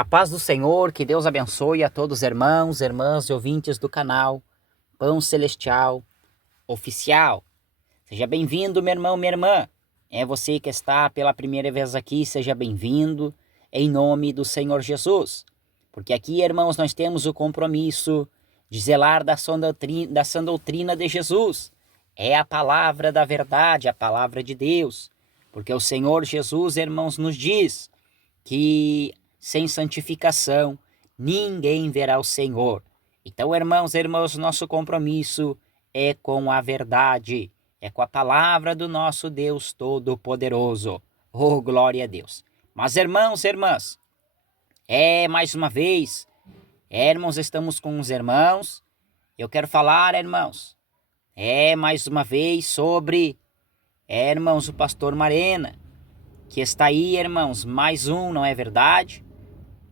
A paz do Senhor, que Deus abençoe a todos os irmãos, irmãs e ouvintes do canal Pão Celestial Oficial. Seja bem-vindo, meu irmão, minha irmã. É você que está pela primeira vez aqui, seja bem-vindo em nome do Senhor Jesus. Porque aqui, irmãos, nós temos o compromisso de zelar da sã doutrina de Jesus. É a palavra da verdade, a palavra de Deus. Porque o Senhor Jesus, irmãos, nos diz que sem santificação ninguém verá o Senhor. Então, irmãos e irmãs, nosso compromisso é com a verdade, é com a palavra do nosso Deus Todo-Poderoso. Oh, glória a Deus! Mas, irmãos e irmãs, mais uma vez, irmãos, estamos com os irmãos. Eu quero falar, irmãos, mais uma vez sobre, irmãos, o pastor Marena, que está aí, irmãos, mais um, não é verdade?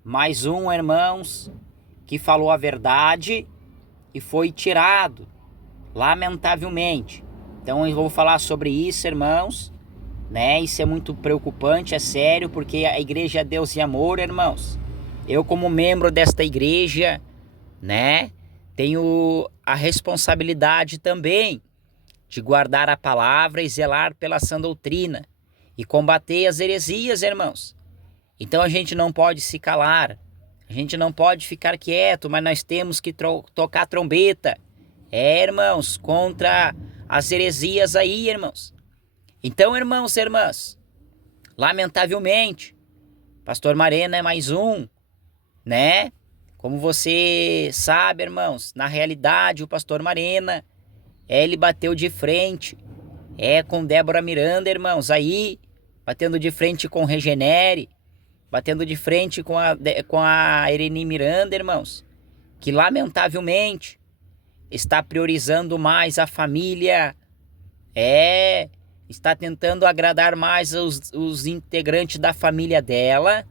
Mais um, irmãos, que falou a verdade e foi tirado, lamentavelmente. Então eu vou falar sobre isso, irmãos, né? Isso é muito preocupante, é sério, porque a igreja é Deus e amor, irmãos. Eu, como membro desta igreja, né, tenho a responsabilidade também de guardar a palavra e zelar pela sã doutrina e combater as heresias, irmãos. Então a gente não pode se calar, a gente não pode ficar quieto, mas nós temos que tocar trombeta, irmãos, contra as heresias aí, irmãos. Então, irmãos e irmãs, lamentavelmente, pastor Marena é mais um, né? Como você sabe, irmãos, na realidade o pastor Marena, ele bateu de frente, com Débora Miranda, irmãos, aí, batendo de frente com Regenere, batendo de frente com a Irene Miranda, irmãos, que lamentavelmente está priorizando mais a família, está tentando agradar mais os integrantes da família dela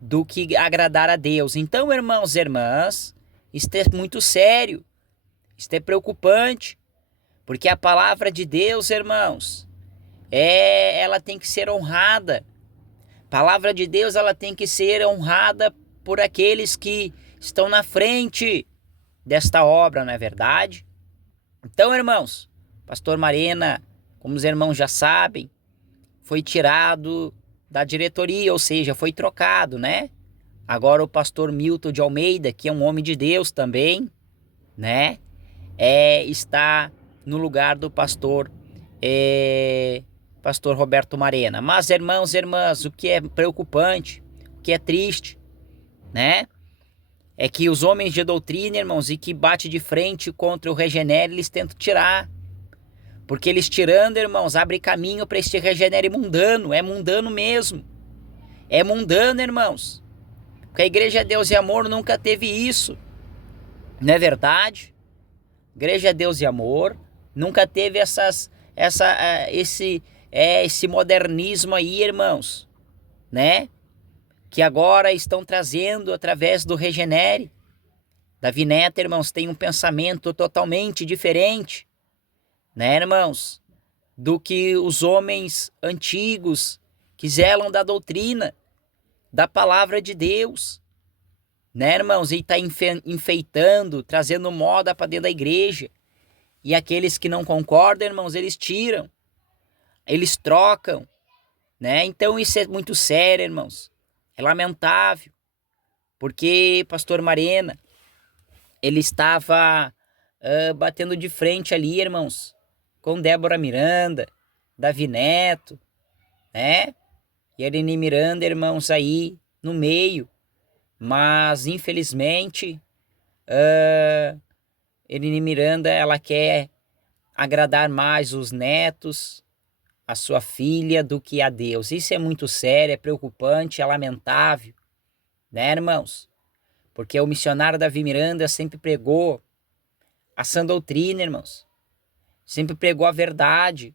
do que agradar a Deus. Então, irmãos e irmãs, isso é muito sério, isso é preocupante, porque a palavra de Deus, irmãos, ela tem que ser honrada. Palavra de Deus, ela tem que ser honrada por aqueles que estão na frente desta obra, não é verdade? Então, irmãos, pastor Marena, como os irmãos já sabem, foi tirado da diretoria, ou seja, foi trocado, né? Agora o pastor Milton de Almeida, que é um homem de Deus também, né? Está no lugar do pastor pastor Roberto Marena. Mas, irmãos e irmãs, o que é preocupante, o que é triste, né? É que os homens de doutrina, irmãos, e que bate de frente contra o Regenere, eles tentam tirar. Porque eles tirando, irmãos, abre caminho para este Regenere mundano. É mundano mesmo. É mundano, irmãos. Porque a igreja Deus e Amor nunca teve isso. Não é verdade? Igreja Deus e Amor nunca teve esse modernismo aí, irmãos, né? Que agora estão trazendo através do Regenere. Davi Neto, irmãos, tem um pensamento totalmente diferente, né, irmãos? Do que os homens antigos que zelam da doutrina, da palavra de Deus, né, irmãos? E está enfeitando, trazendo moda para dentro da igreja. E aqueles que não concordam, irmãos, eles tiram, eles trocam, né? Então isso é muito sério, irmãos. É lamentável, porque pastor Marena, ele estava batendo de frente ali, irmãos, com Débora Miranda, Davi Neto, né? E a Irene Miranda, irmãos, aí no meio. Mas, infelizmente, Irene Miranda, ela quer agradar mais os netos, a sua filha, do que a Deus. Isso é muito sério, é preocupante, é lamentável, né, irmãos? Porque o missionário Davi Miranda sempre pregou a sã doutrina, irmãos. Sempre pregou a verdade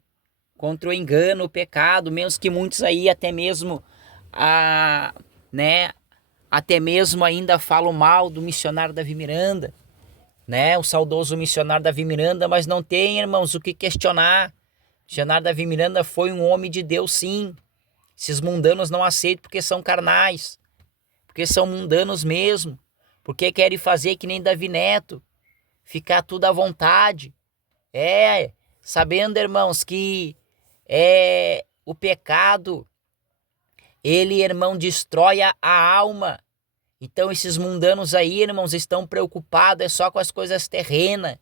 contra o engano, o pecado, mesmo que muitos aí até mesmo, né, até mesmo ainda falam mal do missionário Davi Miranda, né, o saudoso missionário Davi Miranda, mas não tem, irmãos, o que questionar. O missionário Davi Miranda foi um homem de Deus, sim. Esses mundanos não aceitam porque são carnais, porque são mundanos mesmo, porque querem fazer que nem Davi Neto, ficar tudo à vontade. Sabendo, irmãos, que o pecado, ele, irmão, destrói a alma. Então esses mundanos aí, irmãos, estão preocupados só com as coisas terrenas,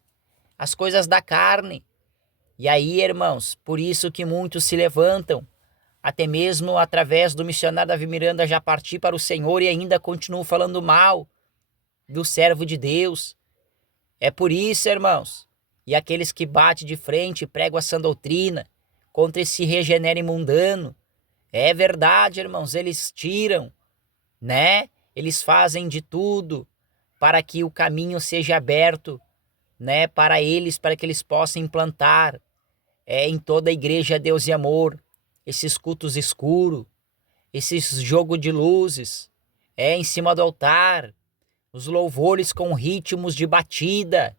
as coisas da carne. E aí, irmãos, por isso que muitos se levantam, até mesmo através do missionário Davi Miranda já partir para o Senhor e ainda continuam falando mal do servo de Deus. É por isso, irmãos, e aqueles que batem de frente e pregam a sã doutrina contra esse regenere mundano, é verdade, irmãos, eles tiram, né? Eles fazem de tudo para que o caminho seja aberto, né, para eles, para que eles possam implantar em toda a igreja Deus e Amor, esses cultos escuros, esses jogos de luzes, em cima do altar, os louvores com ritmos de batida,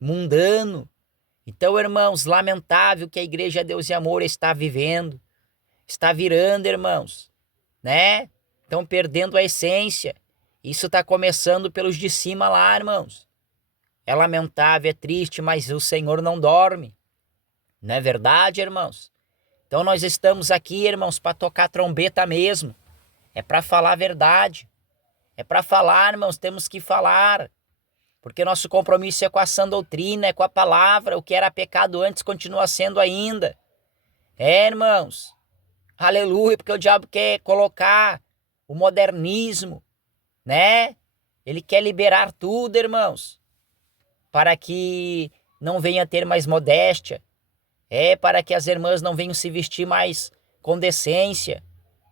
mundano. Então, irmãos, lamentável que a igreja Deus e Amor está vivendo, está virando, irmãos, né? Estão perdendo a essência. Isso está começando pelos de cima lá, irmãos. É lamentável, é triste, mas o Senhor não dorme. Não é verdade, irmãos? Então nós estamos aqui, irmãos, para tocar trombeta mesmo. É para falar a verdade. É para falar, irmãos, temos que falar. Porque nosso compromisso é com a sã doutrina, é com a palavra. O que era pecado antes continua sendo ainda. Irmãos. Aleluia, porque o diabo quer colocar o modernismo, né? Ele quer liberar tudo, irmãos, para que não venha ter mais modéstia, para que as irmãs não venham se vestir mais com decência,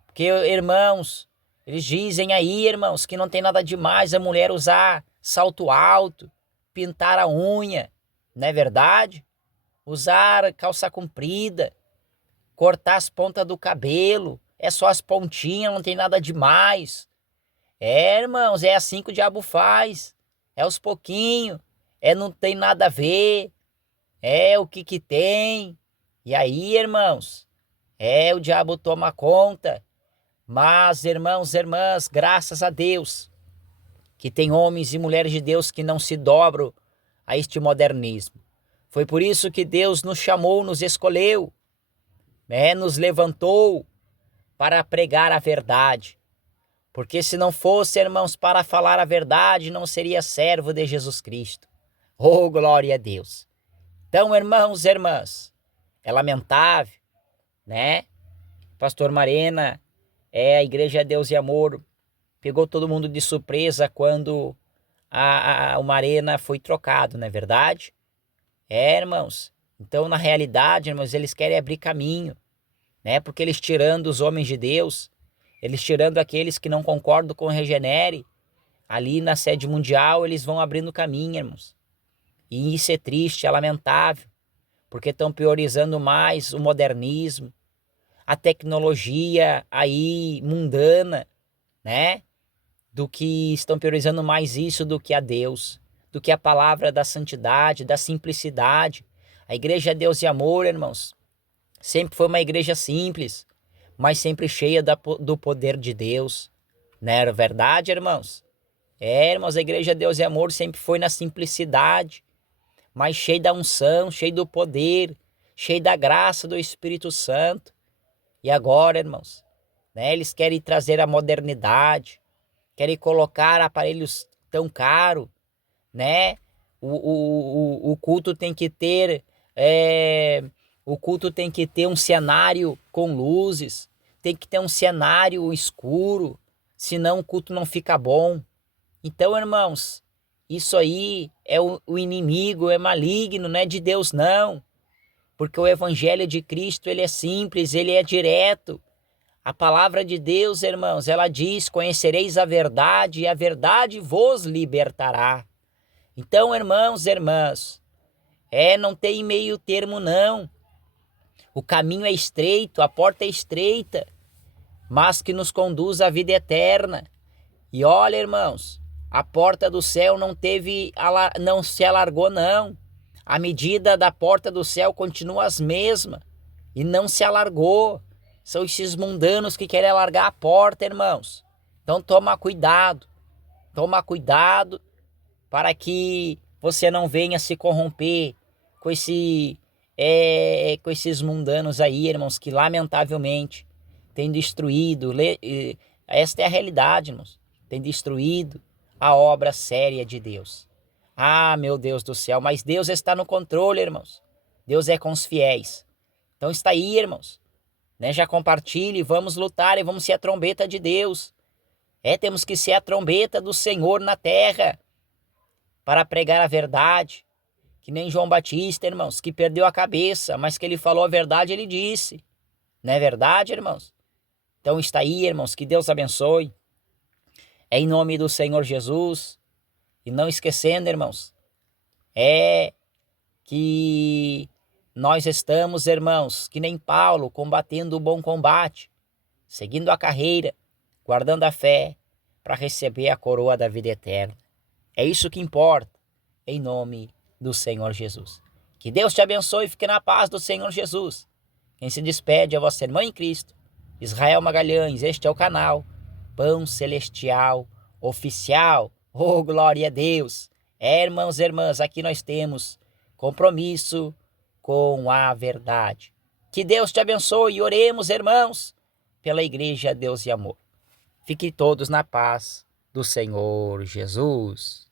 porque, irmãos, eles dizem aí, irmãos, que não tem nada demais a mulher usar salto alto, pintar a unha, não é verdade? Usar calça comprida, cortar as pontas do cabelo, é só as pontinhas, não tem nada demais. Irmãos, é assim que o diabo faz. É aos pouquinhos, não tem nada a ver, o que tem. E aí, irmãos, o diabo toma conta. Mas, irmãos e irmãs, graças a Deus, que tem homens e mulheres de Deus que não se dobram a este modernismo. Foi por isso que Deus nos chamou, nos escolheu, nos levantou para pregar a verdade. Porque se não fosse, irmãos, para falar a verdade, não seria servo de Jesus Cristo. Oh, glória a Deus. Então, irmãos e irmãs, é lamentável, né? Pastor Marena, a Igreja Deus e Amor, pegou todo mundo de surpresa quando o Marena foi trocado, não é verdade? Irmãos. Então, na realidade, irmãos, eles querem abrir caminho, né? Porque eles tirando os homens de Deus, eles tirando aqueles que não concordam com o Regenere, ali na sede mundial, eles vão abrindo caminho, irmãos. E isso é triste, é lamentável, porque estão priorizando mais o modernismo, a tecnologia aí mundana, né? Do que estão priorizando mais isso do que a Deus, do que a palavra da santidade, da simplicidade. A igreja Deus e Amor, irmãos, sempre foi uma igreja simples, mas sempre cheia do poder de Deus. Não é verdade, irmãos? Irmãos, a igreja Deus e Amor sempre foi na simplicidade, mas cheia da unção, cheia do poder, cheia da graça do Espírito Santo. E agora, irmãos, eles querem trazer a modernidade, querem colocar aparelhos tão caros, né? O culto tem que ter um cenário com luzes, tem que ter um cenário escuro, senão o culto não fica bom. Então, irmãos, isso aí é o inimigo, é maligno, não é de Deus não. Porque o evangelho de Cristo, ele é simples, ele é direto. A palavra de Deus, irmãos, ela diz: conhecereis a verdade e a verdade vos libertará. Então, irmãos e irmãs, não tem meio termo não. O caminho é estreito, a porta é estreita, mas que nos conduz à vida eterna. E olha, irmãos, a porta do céu não se alargou não. A medida da porta do céu continua as mesmas e não se alargou. São esses mundanos que querem alargar a porta, irmãos. Então toma cuidado para que você não venha se corromper com com esses mundanos aí, irmãos, que lamentavelmente têm destruído, esta é a realidade, irmãos, tem destruído a obra séria de Deus. Ah, meu Deus do céu, mas Deus está no controle, irmãos. Deus é com os fiéis. Então está aí, irmãos, né? Já compartilhe, vamos lutar e vamos ser a trombeta de Deus. Temos que ser a trombeta do Senhor na terra para pregar a verdade. Que nem João Batista, irmãos, que perdeu a cabeça, mas que ele falou a verdade, ele disse. Não é verdade, irmãos? Então está aí, irmãos, que Deus abençoe. É em nome do Senhor Jesus. E não esquecendo, irmãos, que nós estamos, irmãos, que nem Paulo, combatendo o bom combate, seguindo a carreira, guardando a fé, para receber a coroa da vida eterna. É isso que importa, em nome do Senhor Jesus. Que Deus te abençoe e fique na paz do Senhor Jesus. Quem se despede é vossa irmã em Cristo, Israel Magalhães. Este é o canal Pão Celestial Oficial. Oh, glória a Deus! Irmãos e irmãs, aqui nós temos compromisso com a verdade. Que Deus te abençoe e oremos, irmãos, pela Igreja Deus e Amor. Fiquem todos na paz do Senhor Jesus.